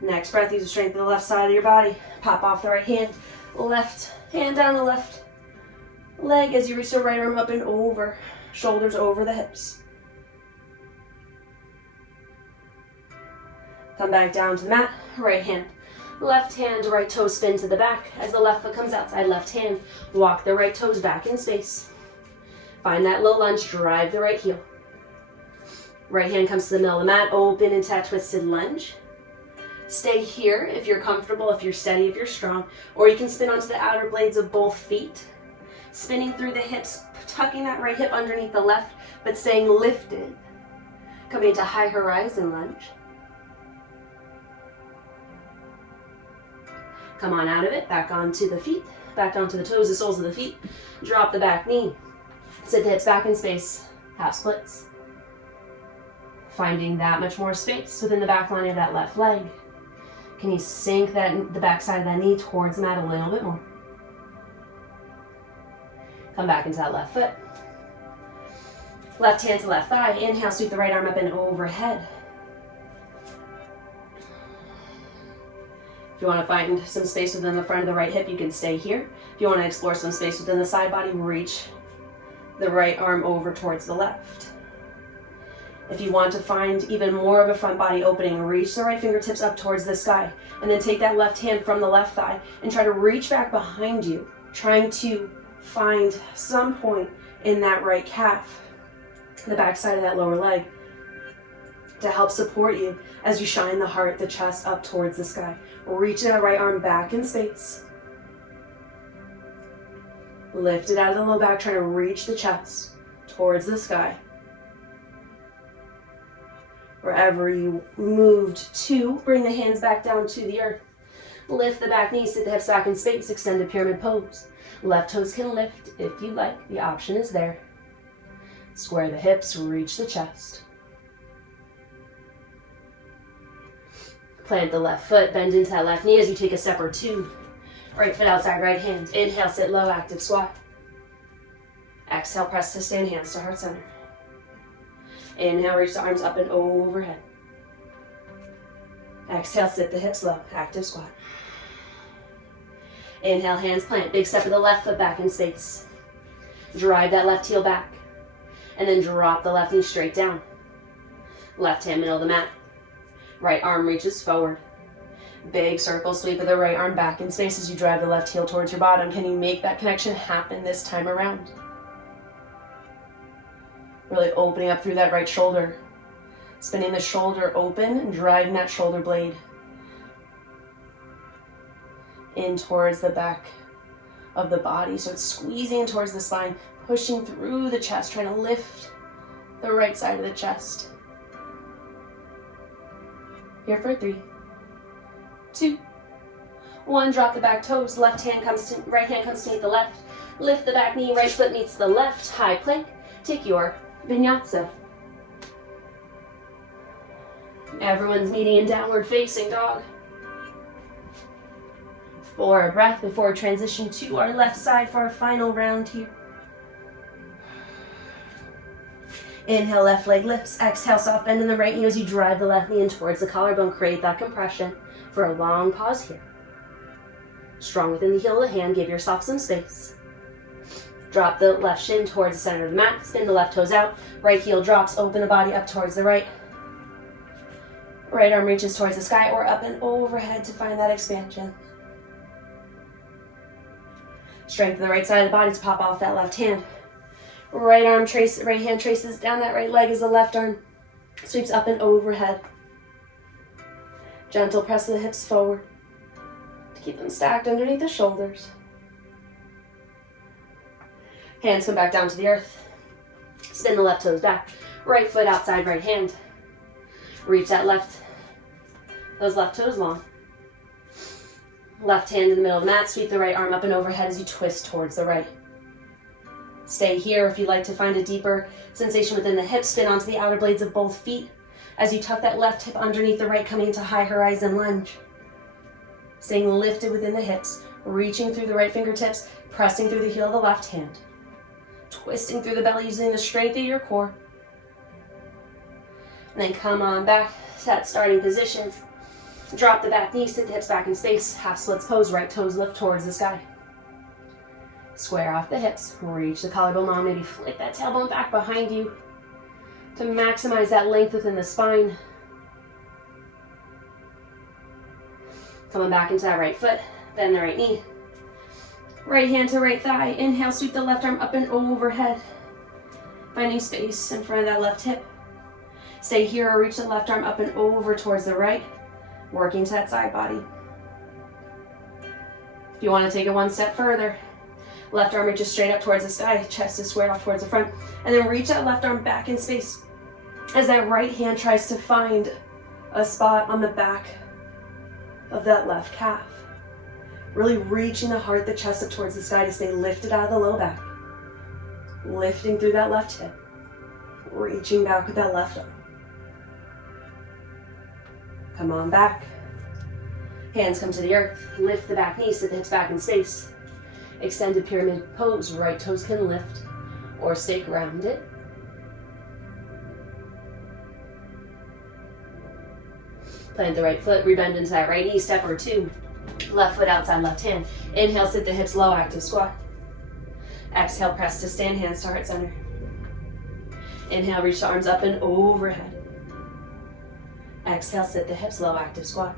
Next breath, use the strength of the left side of your body. Pop off the right hand, left hand down the left leg as you reach the right arm up and over, shoulders over the hips. Come back down to the mat, right hand, left hand, right toe spin to the back. As the left foot comes outside, left hand, walk the right toes back in space. Find that low lunge, drive the right heel. Right hand comes to the middle of the mat, open into that twisted lunge. Stay here if you're comfortable, if you're steady, if you're strong, or you can spin onto the outer blades of both feet. Spinning through the hips, tucking that right hip underneath the left, but staying lifted. Coming into high horizon lunge. Come on out of it, back onto the feet, back onto the toes, the soles of the feet. Drop the back knee. Sit the hips back in space, half splits. Finding that much more space within the back line of that left leg. Can you sink the back side of that knee towards the mat a little bit more? Come back into that left foot. Left hand to left thigh. Inhale, sweep the right arm up and overhead. If you want to find some space within the front of the right hip, you can stay here. If you want to explore some space within the side body, reach the right arm over towards the left. If you want to find even more of a front body opening, reach the right fingertips up towards the sky, and then take that left hand from the left thigh and try to reach back behind you, trying to find some point in that right calf, the back side of that lower leg, to help support you as you shine the heart, the chest up towards the sky. Reach that right arm back in space. Lift it out of the low back, trying to reach the chest towards the sky. Wherever you moved to, bring the hands back down to the earth. Lift the back knee, sit the hips back in space, extended pyramid pose. Left toes can lift if you like, the option is there. Square the hips, reach the chest. Plant the left foot, bend into that left knee as you take a step or two. Right foot outside, right hand. Inhale, sit low, active squat. Exhale, press to stand, hands to heart center. Inhale, reach the arms up and overhead. Exhale, sit the hips low, active squat. Inhale, hands plant, big step of the left foot back in space. Drive that left heel back. And then drop the left knee straight down. Left hand middle of the mat. Right arm reaches forward. Big circle sweep of the right arm back in space as you drive the left heel towards your bottom. Can you make that connection happen this time around? Really opening up through that right shoulder. Spinning the shoulder open and driving that shoulder blade in towards the back of the body. So it's squeezing towards the spine, pushing through the chest, trying to lift the right side of the chest. Here for 3, 2, 1. Drop the back toes. Right hand comes to meet the left. Lift the back knee. Right foot meets the left. High plank. Take your Vinyasa. Everyone's meeting in downward facing dog. For a breath before transition to our left side for our final round here. Inhale, left leg lifts. Exhale, soft bend in the right knee as you drive the left knee in towards the collarbone. Create that compression for a long pause here. Strong within the heel of the hand. Give yourself some space. Drop the left shin towards the center of the mat. Spin the left toes out. Right heel drops. Open the body up towards the right. Right arm reaches towards the sky or up and overhead to find that expansion. Strength of the right side of the body to pop off that left hand. Right hand traces down that right leg as the left arm sweeps up and overhead. Gentle press of the hips forward to keep them stacked underneath the shoulders. Hands come back down to the earth. Spin the left toes back. Right foot outside right hand. Reach those left toes long. Left hand in the middle of the mat. Sweep the right arm up and overhead as you twist towards the right. Stay here if you'd like to find a deeper sensation within the hips. Spin onto the outer blades of both feet as you tuck that left hip underneath the right, coming into high horizon lunge. Staying lifted within the hips, reaching through the right fingertips, pressing through the heel of the left hand. Twisting through the belly using the strength of your core. And then come on back to that starting position. Drop the back knee, sit the hips back in space. Half splits pose, right toes lift towards the sky. Square off the hips, reach the collarbone long, maybe flick that tailbone back behind you to maximize that length within the spine. Coming back into that right foot, bend the right knee. Right hand to right thigh. Inhale, sweep the left arm up and overhead. Finding space in front of that left hip. Stay here or reach the left arm up and over towards the right, working to that side body. If you want to take it one step further, left arm reaches straight up towards the sky, chest is squared off towards the front, and then reach that left arm back in space as that right hand tries to find a spot on the back of that left calf. Really reaching the heart, the chest up towards the sky to stay lifted out of the low back. Lifting through that left hip. Reaching back with that left arm. Come on back. Hands come to the earth. Lift the back knee, sit the hips back in space. Extended pyramid pose. Right toes can lift or stay grounded. Plant the right foot, rebend into that right knee, step or two. Left foot outside left hand. Inhale, sit the hips low, active squat. Exhale, press to stand, hands to heart center. Inhale, reach the arms up and overhead. Exhale, sit the hips low, active squat.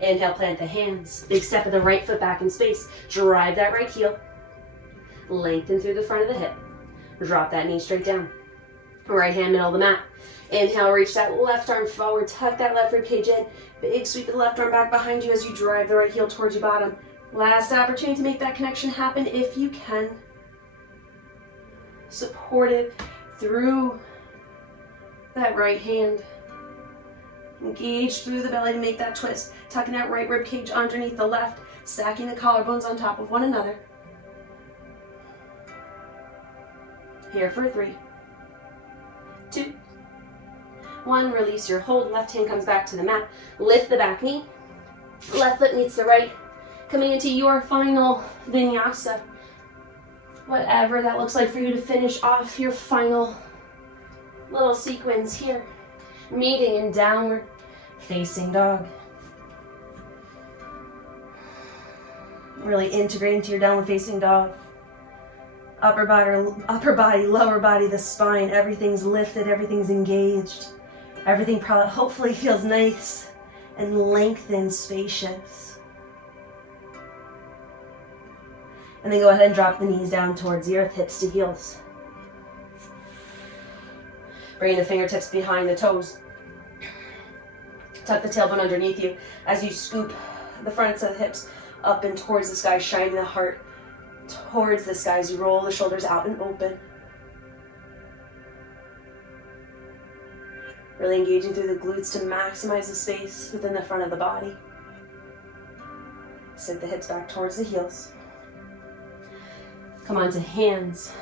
Inhale, plant the hands. Big step of the right foot back in space. Drive that right heel. Lengthen through the front of the hip. Drop that knee straight down. Right hand middle of the mat. Inhale, reach that left arm forward. Tuck that left rib cage in. Big sweep of the left arm back behind you as you drive the right heel towards your bottom. Last opportunity to make that connection happen if you can. Supportive through that right hand. Engage through the belly to make that twist. Tucking that right rib cage underneath the left. Stacking the collarbones on top of one another. Here for 3, 2, 1. Release your hold. Left hand comes back to the mat. Lift the back knee. Left foot meets the right. Coming into your final vinyasa. Whatever that looks like for you to finish off your final little sequence here. Meeting in downward facing dog. Really integrating to your downward facing dog. Upper body, lower body, the spine, everything's lifted, everything's engaged. Everything probably hopefully feels nice and lengthened, spacious. And then go ahead and drop the knees down towards the earth, hips to heels. Bringing the fingertips behind the toes. Tuck the tailbone underneath you as you scoop the fronts of the hips up and towards the sky, shining the heart towards the sky as you roll the shoulders out and open. Really engaging through the glutes to maximize the space within the front of the body. Sit the hips back towards the heels. Come onto hands,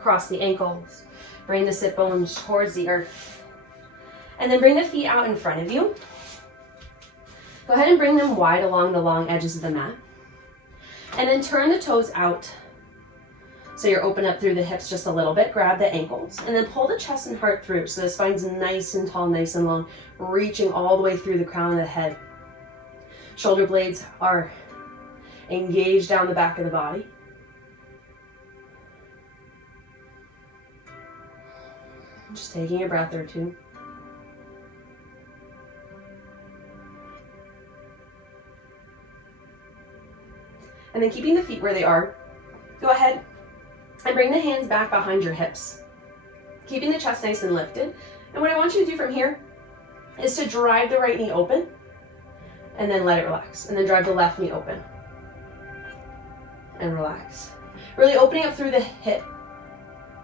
cross the ankles. Bring the sit bones towards the earth. And then bring the feet out in front of you. Go ahead and bring them wide along the long edges of the mat. And then turn the toes out. So you're open up through the hips just a little bit. Grab the ankles. And then pull the chest and heart through. So the spine's nice and tall, nice and long. Reaching all the way through the crown of the head. Shoulder blades are engaged down the back of the body. Just taking a breath or two. And then keeping the feet where they are, go ahead and bring the hands back behind your hips, keeping the chest nice and lifted. And what I want you to do from here is to drive the right knee open and then let it relax. And then drive the left knee open and relax. Really opening up through the hip.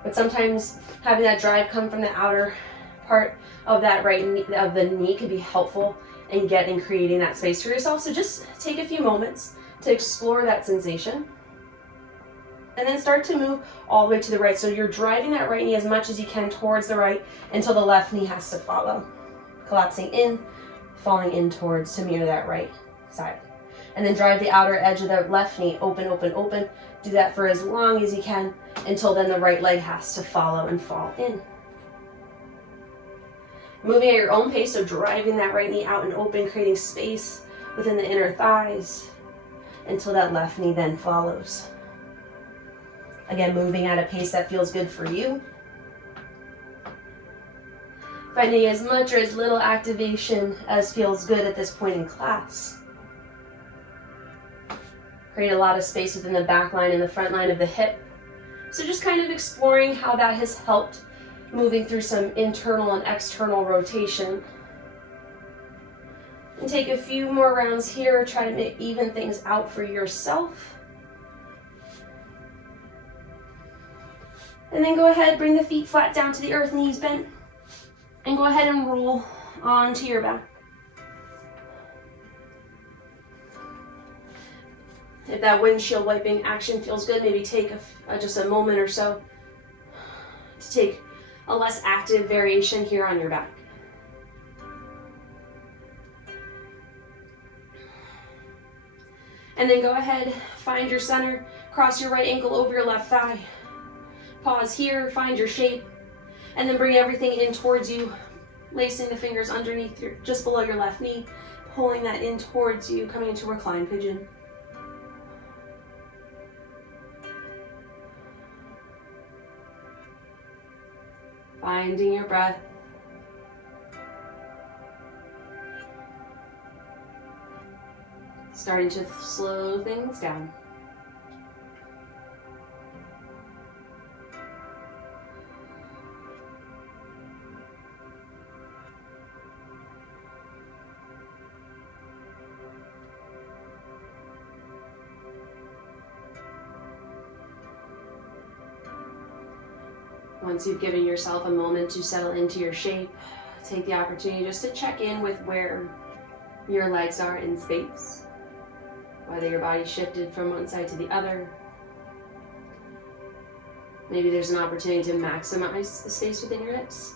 But sometimes having that drive come from the outer part of that right knee, of the knee, could be helpful in creating that space for yourself. So just take a few moments to explore that sensation. And then start to move all the way to the right. So you're driving that right knee as much as you can towards the right until the left knee has to follow. Collapsing in, falling in towards to mirror that right side. And then drive the outer edge of the left knee open, open, open. Do that for as long as you can until then the right leg has to follow and fall in. Moving at your own pace, so driving that right knee out and open, creating space within the inner thighs until that left knee then follows. Again, moving at a pace that feels good for you. Finding as much or as little activation as feels good at this point in class. Create a lot of space within the back line and the front line of the hip. So just kind of exploring how that has helped, moving through some internal and external rotation. And take a few more rounds here, try to even things out for yourself. And then go ahead, bring the feet flat down to the earth, knees bent, and go ahead and roll onto your back. If that windshield wiping action feels good, maybe take just a moment or so to take a less active variation here on your back. And then go ahead, find your center, cross your right ankle over your left thigh. Pause here, find your shape, and then bring everything in towards you, lacing the fingers underneath just below your left knee, pulling that in towards you, coming into Recline Pigeon. Finding your breath. Starting to slow things down. Once you've given yourself a moment to settle into your shape, take the opportunity just to check in with where your legs are in space, whether your body shifted from one side to the other. Maybe there's an opportunity to maximize the space within your hips.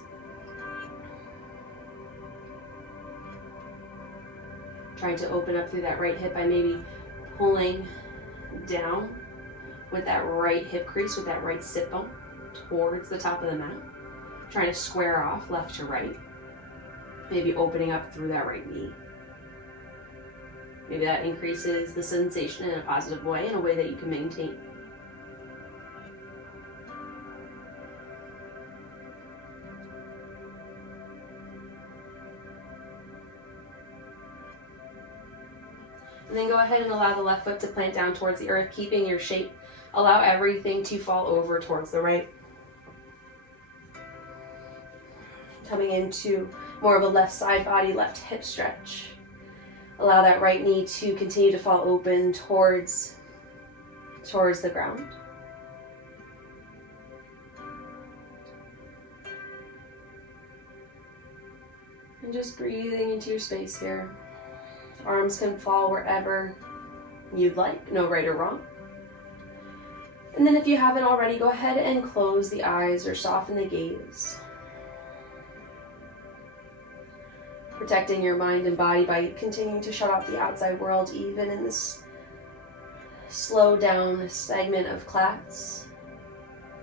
Trying to open up through that right hip by maybe pulling down with that right hip crease, with that right sit bone towards the top of the mat. Trying to square off left to right. Maybe opening up through that right knee. Maybe that increases the sensation in a positive way, in a way that you can maintain. And then go ahead and allow the left foot to plant down towards the earth, keeping your shape. Allow everything to fall over towards the right. Coming into more of a left side body, left hip stretch. Allow that right knee to continue to fall open towards the ground. And just breathing into your space here. Arms can fall wherever you'd like, no right or wrong. And then if you haven't already, go ahead and close the eyes or soften the gaze. Protecting your mind and body by continuing to shut off the outside world, even in this slow down segment of class.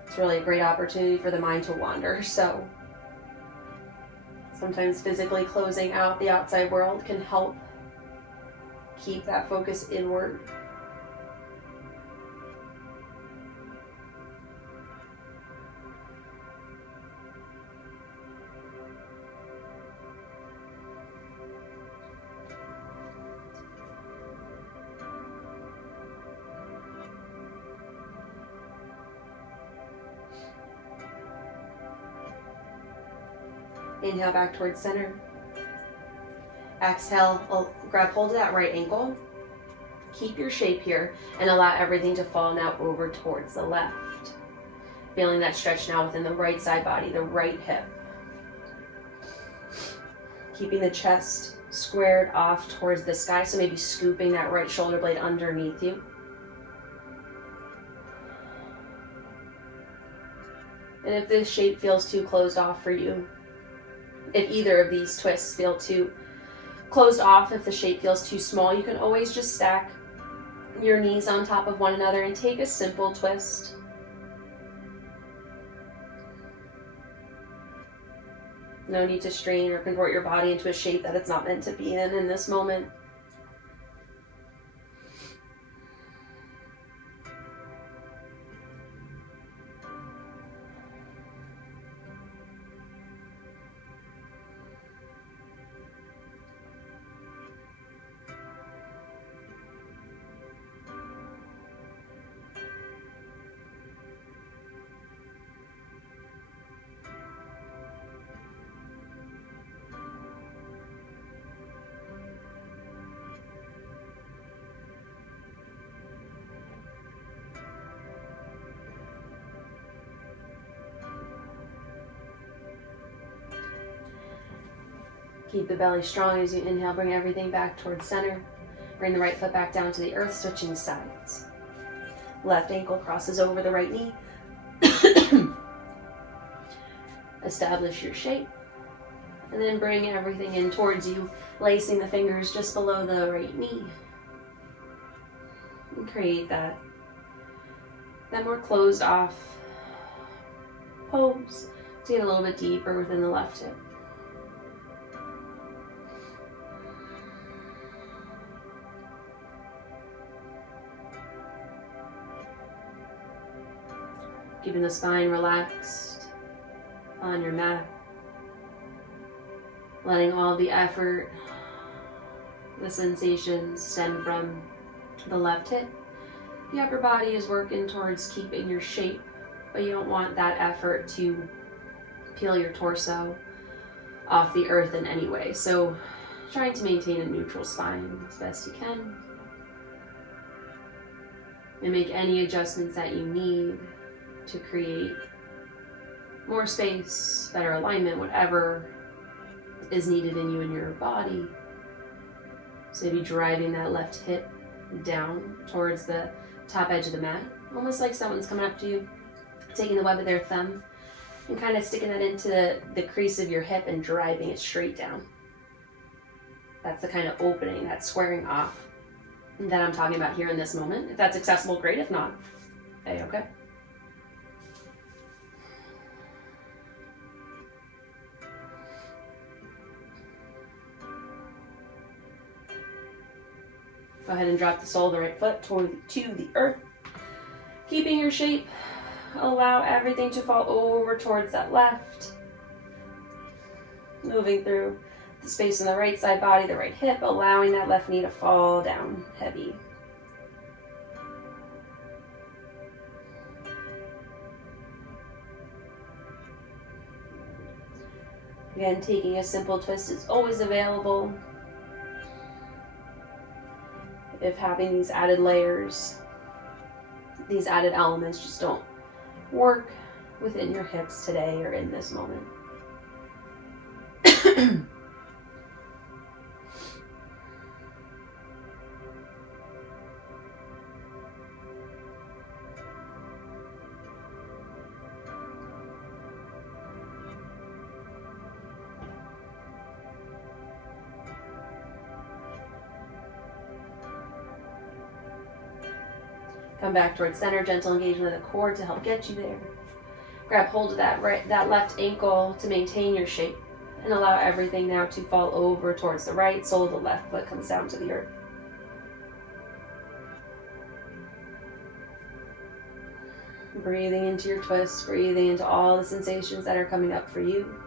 It's really a great opportunity for the mind to wander, so sometimes physically closing out the outside world can help keep that focus inward. Inhale back towards center. Exhale, grab hold of that right ankle. Keep your shape here and allow everything to fall now over towards the left. Feeling that stretch now within the right side body, the right hip. Keeping the chest squared off towards the sky, so maybe scooping that right shoulder blade underneath you. And if this shape feels too closed off for you, if either of these twists feel too closed off, if the shape feels too small, you can always just stack your knees on top of one another and take a simple twist. No need to strain or contort your body into a shape that it's not meant to be in this moment. Keep the belly strong as you inhale. Bring everything back towards center. Bring the right foot back down to the earth, switching sides. Left ankle crosses over the right knee. Establish your shape. And then bring everything in towards you, lacing the fingers just below the right knee. And create that more closed off pose to get a little bit deeper within the left hip. Keeping the spine relaxed on your mat. Letting all the effort, the sensations stem from the left hip. The upper body is working towards keeping your shape, but you don't want that effort to peel your torso off the earth in any way. So trying to maintain a neutral spine as best you can. And make any adjustments that you need to create more space, better alignment, whatever is needed in you and your body. So maybe driving that left hip down towards the top edge of the mat, almost like someone's coming up to you, taking the web of their thumb and kind of sticking that into the crease of your hip and driving it straight down. That's the kind of opening, that squaring off that I'm talking about here in this moment. If that's accessible, great. If not, hey, okay. Go ahead and drop the sole of the right foot to the earth. Keeping your shape, allow everything to fall over towards that left. Moving through the space in the right side body, the right hip, allowing that left knee to fall down heavy. Again, taking a simple twist is always available. If having these added layers, these added elements just don't work within your hips today or in this moment. Come back towards center, gentle engagement of the core to help get you there. Grab hold of that left ankle to maintain your shape and allow everything now to fall over towards the right. Sole of the left foot comes down to the earth. Breathing into your twists, breathing into all the sensations that are coming up for you.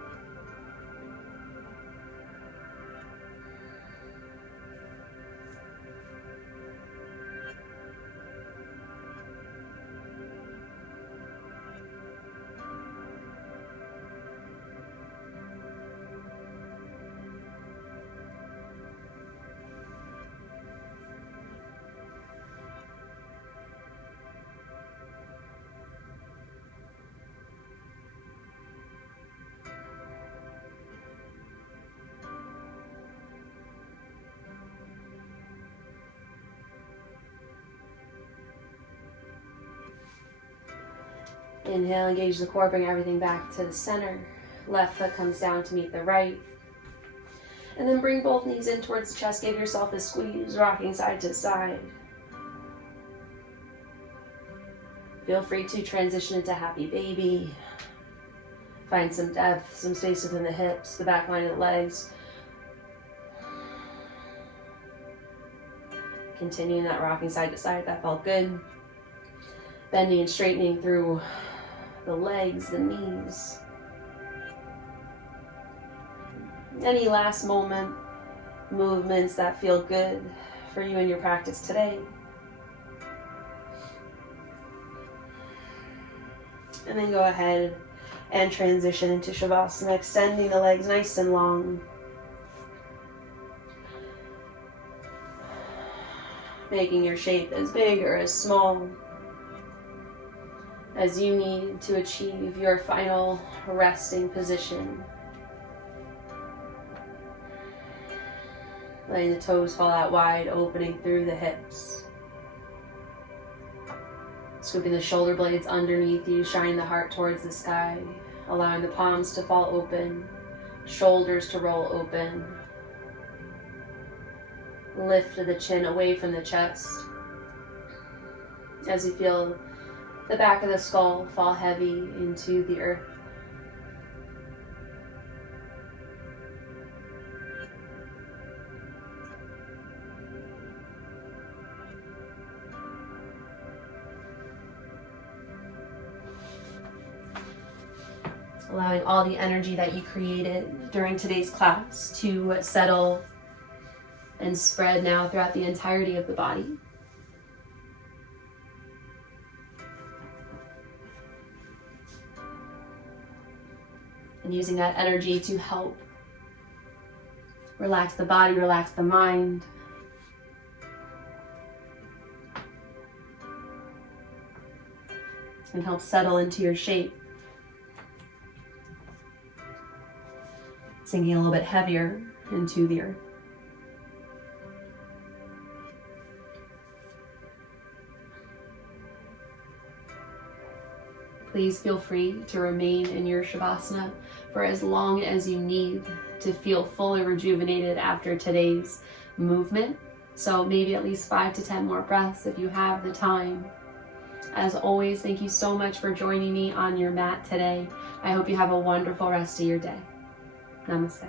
Inhale, engage the core, bring everything back to the center. Left foot comes down to meet the right. And then bring both knees in towards the chest. Give yourself a squeeze, rocking side to side. Feel free to transition into happy baby. Find some depth, some space within the hips, the back line of the legs. Continuing that rocking side to side, that felt good. Bending and straightening through the legs, the knees. Any last moment movements that feel good for you in your practice today. And then go ahead and transition into Shavasana, extending the legs nice and long. Making your shape as big or as small as you need to achieve your final resting position. Letting the toes fall out wide, opening through the hips. Scooping the shoulder blades underneath you, shining the heart towards the sky, allowing the palms to fall open, shoulders to roll open. Lift the chin away from the chest as you feel the back of the skull fall heavy into the earth. Allowing all the energy that you created during today's class to settle and spread now throughout the entirety of the body. And using that energy to help relax the body, relax the mind. And help settle into your shape. Sinking a little bit heavier into the earth. Please feel free to remain in your Shavasana for as long as you need to feel fully rejuvenated after today's movement. So maybe at least 5 to 10 more breaths if you have the time. As always, thank you so much for joining me on your mat today. I hope you have a wonderful rest of your day. Namaste.